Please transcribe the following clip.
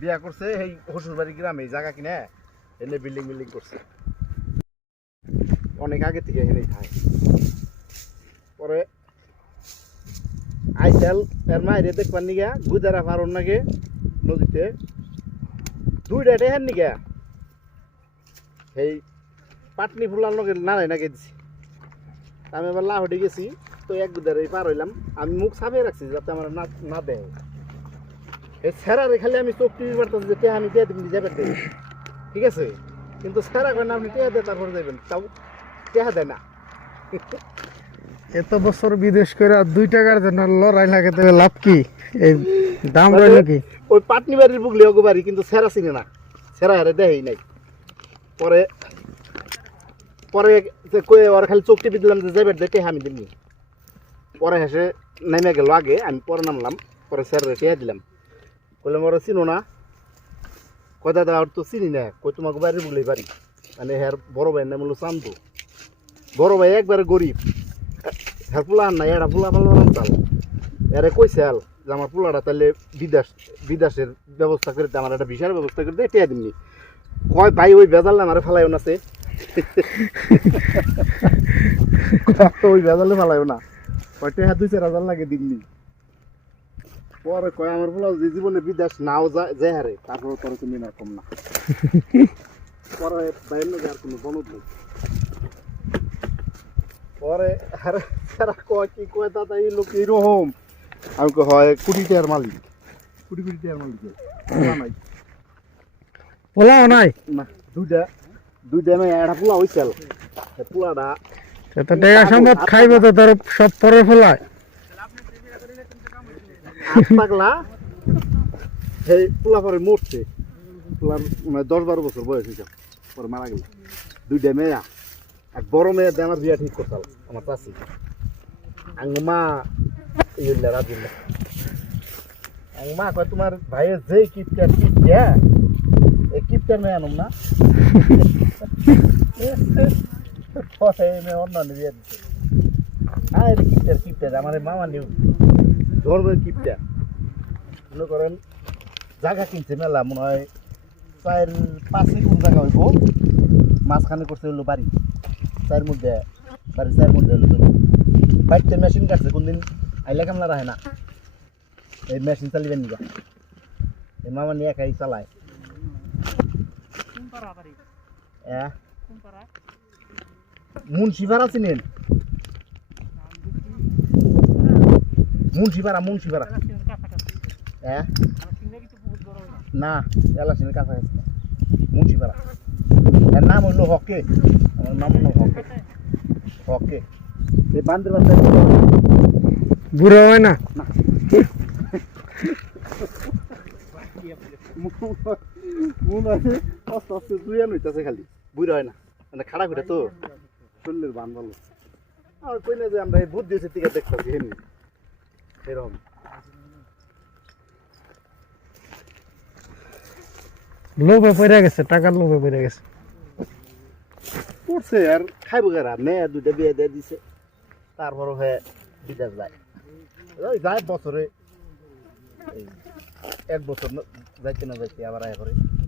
বিয়া করছে এই শ্বশুরবাড়ি গ্রামে জায়গা কিনে এনে বিল্ডিং করছে অনেক আগে থেকে এখানেই থাকে পরে আইসাল এর মায়ের দেখবার নিগা গুদারা পারন নাগে নদীতে দুইটা টেহার নিগা এই পাটনি ফুলার লগে নাড়াই নাগে দিছি আমি এবার লাহটে গেছি তো এক গুদারে পার হইলাম আমি মুখ ছাপিয়ে রাখছি যাতে আমার না দেয় এই ছেড়ারে খালি আমি চোখ টিভি পারতাম যে টেহা আমি দিয়ে দিবি যাবেন ঠিক আছে কিন্তু ছেড়া করেন আপনি টেহা দিয়ে তারপরে যাবেন তাও টেহা দেয় না এত বছর বিদেশ করে 2 টাকার জন্য লড়াই লাগে তাহলে লাভ কি এই দাম রইল কি ওই পাটনি বাড়ির বুকলে ওগো বাড়ি কিন্তু ছেড়া চিনে না ছেড়া হারে দেয়ই নাই পরে পরে কয়ে ওর খালি চোখ টিপি দিলাম যে যাবে দেখে আমি দিমনি পরে হেসে নেমে গেল আগে আমি পরে নামলাম পরে স্যার রেখে দিলাম বললাম ওরা চিনো না কয় দাদা আর তো চিনি না কই তোমাকে বাড়ির বুকলেই বাড়ি মানে হ্যার বড় ভাইয়ের নাম হলো চান্দু বড় ভাই একবারে গরিব হ্যাঁ পোলা আন নাই এটা পোলা পাল্লা চাল এরে কইছে আল যে আমার পোলাটা তাহলে বিদেশের ব্যবস্থা করে আমার একটা ভিসার ব্যবস্থা করে দিয়ে টেয়া দিমনি কয় ভাই ওই বেজাল আমার ফেলাইও না সে ওই বেজালে ফেলাইও না কয় টেহা 2-4 হাজার লাগে দিমনি পরে কয় আমার পোলা যে জীবনে বিদেশ নাও যায় হারে তারপর তোর তুমি না কম না পরে বাইরে না আর কোনো বলদ নেই পরে আরে সারা কয় কি কয় দাদা এই লোক এইরকম আমি কই হয় কোটি টাকার মালিক কোটি টাকার মালিক নাই পোলাও নাই না দুইটা আমি একটা পোলা হইছিল পোলাটা তো টাকা সম্পদ খাইব তো তোর সব পরে ফেলায় পাগলা সেই পোলা পরে মরছে পোলার মানে 10-12 বছর বয়স হয়েছে পরে মারা গেল দুইটা মেয়া এক বড় মেয়ে আমার বিয়া ঠিক করতাল আমার চাষি আঙ্গমা ইউল্লা রাজুল্লা আঙ্গমা কয় তোমার ভাইয়ের যে কিপটার কিপটা এই কিপটার মেয়ে আনুম না পরে মেয়ে অন্য বিয়া দিচ্ছে হ্যাঁ কিপটার আমার মামা নিউ ধর্মের কিপটা মনে করেন জায়গা কিনছে মেলা মনে হয় 4-5 একর জায়গা হইব মাঝখানে করছে হলো বাড়ি চার মধ্যে হলো বাড়িতে মেশিন কাটছে কোনদিন আইলা কামলা রাখে না এই মেশিন চালিবেন নিগা এই মামা নিয়ে একাই চালায় মুন্সিপাড়া চিনেন মুন্সিপাড়া না এলাচিনের কাছাকাছি মুন্সিপাড়া এর নাম হইল হকে আমার নাম হলো হকে এই বান্দের বাচ্চা বুড়ো হয় না মন আছে আস্তে আস্তে দুইয়া নইতাছে খালি বুড়া হয় না মানে খাড়া করে তো শরীরের বান ভালো আর কই না যে আমরা এই বুদ্ধি হচ্ছে টিকা দেখতেছি হেনি এরকম লোভে পড়ে গেছে টাকার লোভে পড়ে গেছে পড়ছে আর খাইব গেরা মেয়ে দুইটা বিয়ে দিয়ে দিছে তারপরও হয়ে বিদেশ যায় বছরে 1 বছর যাইতে না যাইতে আবার আয় করে